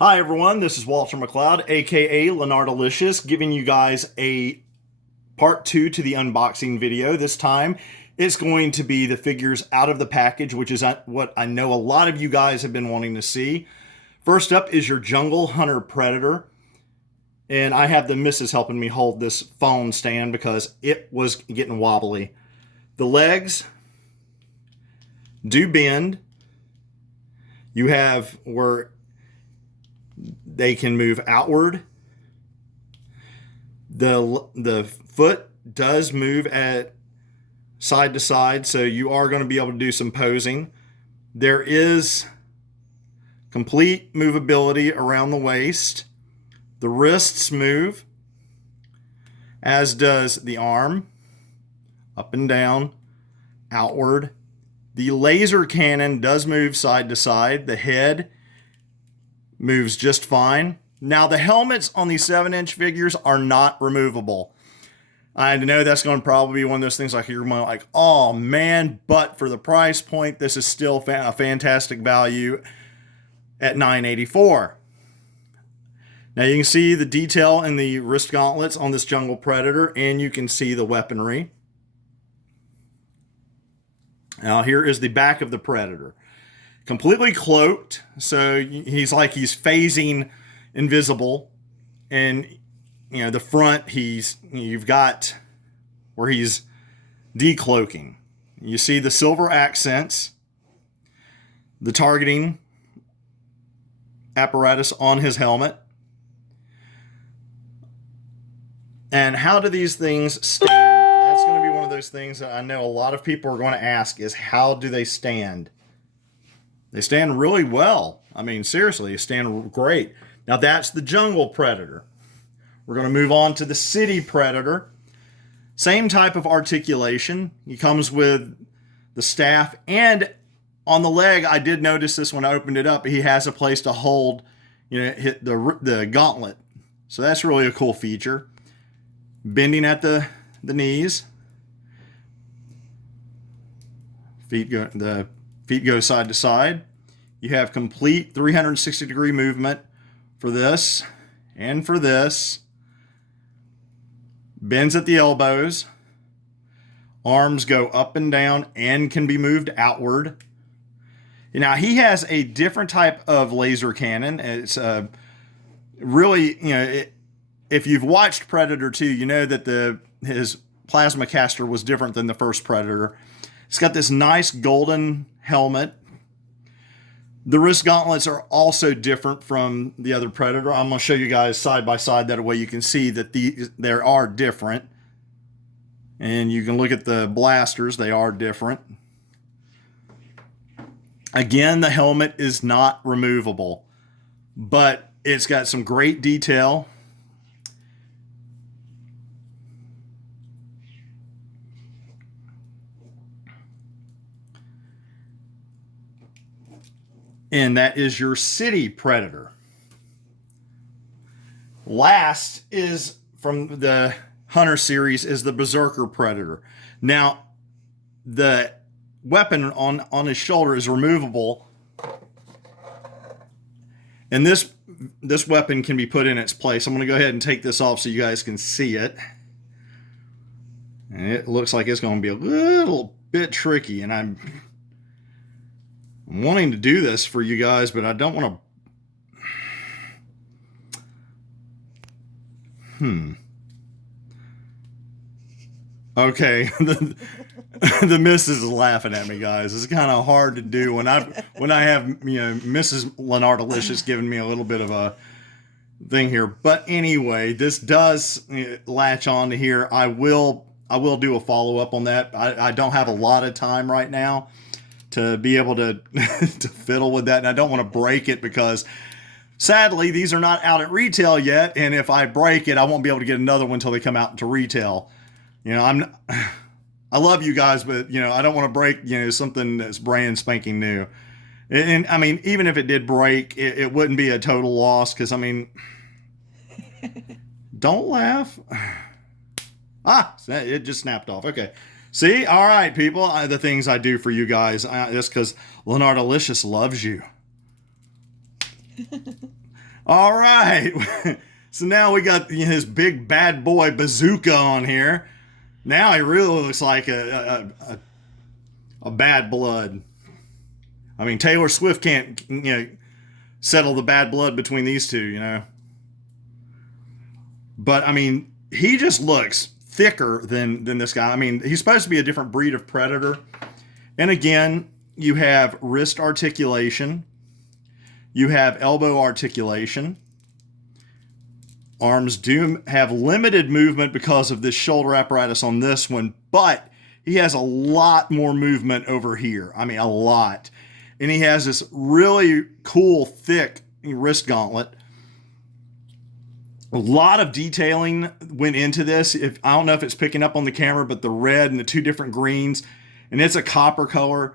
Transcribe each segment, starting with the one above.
Hi everyone, this is Walter McLeod, aka Lanard Delicious, giving you guys a part 2 to the unboxing video. This time it's going to be the figures out of the package, which is what I know a lot of you guys have been wanting to see. First up is your Jungle Hunter Predator, and I have the missus helping me hold this phone stand because it was getting wobbly. The legs do bend. You have where they can move outward. The foot does move at side to side, so you are going to be able to do some posing. There is complete movability around the waist. The wrists move, as does the arm, up and down, outward. The laser cannon does move side to side. The head moves just fine. Now, the helmets on these 7-inch figures are not removable. I know that's going to probably be one of those things like you're like, oh man, but for the price point, this is still a fantastic value at $9.84. Now, you can see the detail in the wrist gauntlets on this Jungle Predator, and you can see the weaponry. Now, here is the back of the Predator. Completely cloaked, so he's phasing invisible, and you know the front you've got where he's decloaking. You see the silver accents, the targeting apparatus on his helmet. And how do these things stand? That's going to be one of those things that I know a lot of people are going to ask is how do they stand? They stand really well. I mean, seriously, they stand great. Now, that's the Jungle Predator. We're going to move on to the City Predator. Same type of articulation. He comes with the staff, and on the leg, I did notice this when I opened it up, he has a place to hold, hit the gauntlet. So that's really a cool feature. Bending at the knees. The feet go side to side. You have complete 360-degree movement for this and for this. Bends at the elbows. Arms go up and down and can be moved outward. Now, he has a different type of laser cannon. It's really, if you've watched Predator 2, you know that his plasma caster was different than the first Predator. It's got this nice golden helmet. The wrist gauntlets are also different from the other Predator. I'm going to show you guys side by side. That way you can see that they are different. And you can look at the blasters. They are different. Again, the helmet is not removable, but it's got some great detail. And that is your City Predator. Last is from the Hunter series is the Berserker Predator. Now, the weapon on his shoulder is removable, and this weapon can be put in its place. I'm going to go ahead and take this off so you guys can see it. And it looks like it's going to be a little bit tricky, and I'm wanting to do this for you guys, but I don't want to. Okay, the missus is laughing at me, guys. It's kind of hard to do when I have Mrs. Lanard Delicious giving me a little bit of a thing here. But anyway, this does latch on to here. I will do a follow up on that. I don't have a lot of time right now to be able to to fiddle with that, and I don't want to break it because sadly these are not out at retail yet, and if I break it I won't be able to get another one until they come out to retail. I love you guys, but I don't want to break something that's brand spanking new. And I mean, even if it did break, it wouldn't be a total loss because I mean don't laugh. It just snapped off. Okay. See? All right, people. The things I do for you guys. Just because Lanard Delicious loves you. All right. So now we got his big bad boy bazooka on here. Now he really looks like a bad blood. I mean, Taylor Swift can't settle the bad blood between these two, But I mean, he just looks thicker than this guy. I mean, he's supposed to be a different breed of predator. And again, you have wrist articulation. You have elbow articulation. Arms do have limited movement because of this shoulder apparatus on this one, but he has a lot more movement over here. I mean, a lot. And he has this really cool, thick wrist gauntlet. A lot of detailing went into this. I don't know if it's picking up on the camera, but the red and the two different greens, and it's a copper color.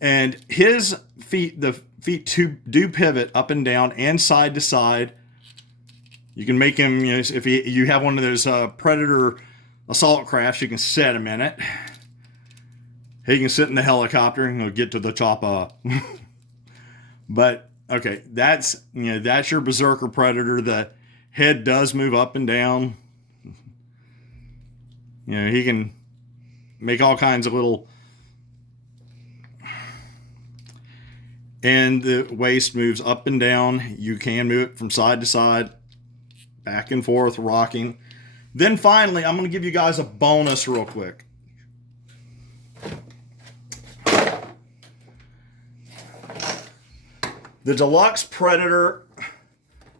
And his feet, the feet do pivot up and down and side to side. You can make him, if you have one of those Predator assault crafts, you can set him in it. He can sit in the helicopter and he'll get to the chopper. But okay, that's your Berserker Predator. The head does move up and down. He can make all kinds of little. And the waist moves up and down. You can move it from side to side, back and forth, rocking. Then finally, I'm going to give you guys a bonus real quick. The Deluxe Predator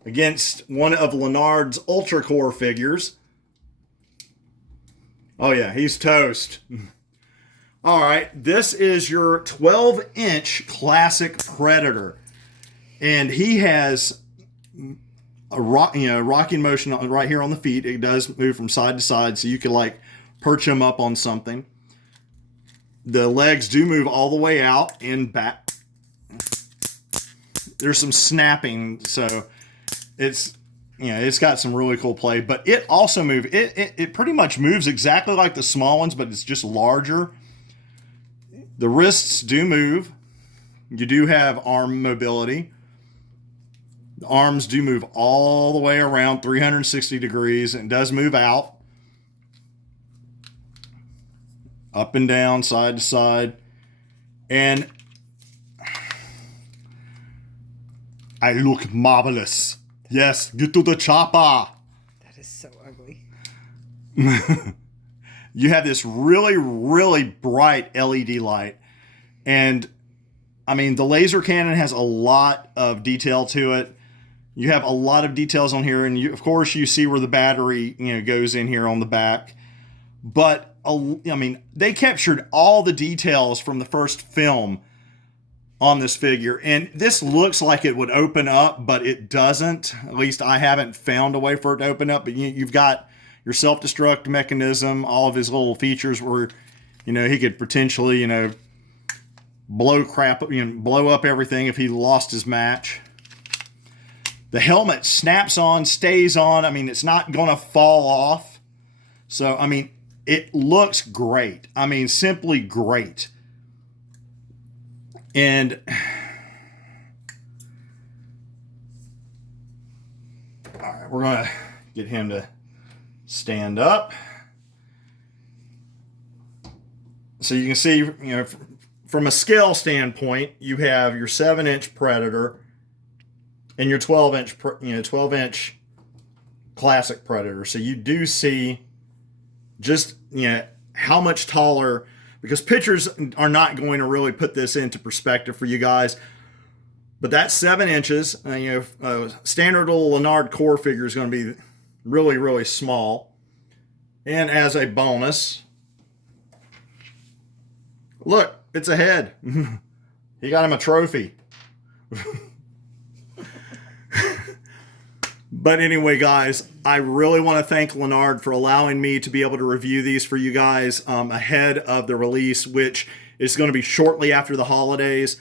against one of Lanard's Ultra Core figures. Oh yeah, he's toast. All right, this is your 12-inch classic Predator. And he has a rocking motion right here on the feet. It does move from side to side, so you can perch him up on something. The legs do move all the way out and back. There's some snapping, so it's got some really cool play. But it also moves. It pretty much moves exactly like the small ones, but it's just larger. The wrists do move. You do have arm mobility. The arms do move all the way around 360 degrees and does move out. Up and down, side to side. And I look marvelous. Yes, get to the chopper. That is so ugly. You have this really, really bright LED light. And, I mean, the laser cannon has a lot of detail to it. You have a lot of details on here. And, of course, you see where the battery, goes in here on the back. But, I mean, they captured all the details from the first film on this figure. And this looks like it would open up, but it doesn't. At least I haven't found a way for it to open up. But you've got your self-destruct mechanism, all of his little features where, he could potentially, blow up everything if he lost his match. The helmet snaps on, stays on. I mean, it's not going to fall off. So, I mean, it looks great. I mean, simply great. And all right, we're going to get him to stand up. So you can see, from a scale standpoint, you have your 7-inch Predator and your 12-inch classic Predator. So you do see just, how much taller, because pictures are not going to really put this into perspective for you guys. But that 7 inches, standard little Lanard core figure is going to be really, really small. And as a bonus, look, it's a head. He got him a trophy. But anyway, guys, I really want to thank Lanard for allowing me to be able to review these for you guys ahead of the release, which is going to be shortly after the holidays.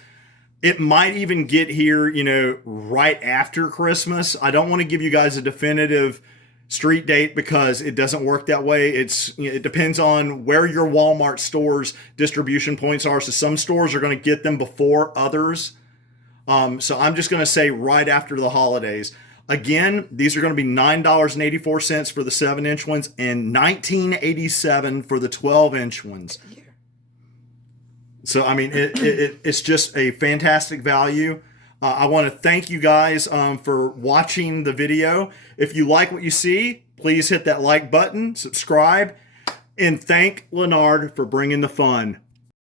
It might even get here, right after Christmas. I don't want to give you guys a definitive street date because it doesn't work that way. It depends on where your Walmart stores distribution points are. So some stores are going to get them before others. So I'm just going to say right after the holidays. Again, these are going to be $9.84 for the 7-inch ones and $19.87 for the 12-inch ones. So, I mean, it's just a fantastic value. I want to thank you guys for watching the video. If you like what you see, please hit that like button, subscribe, and thank Lanard for bringing the fun.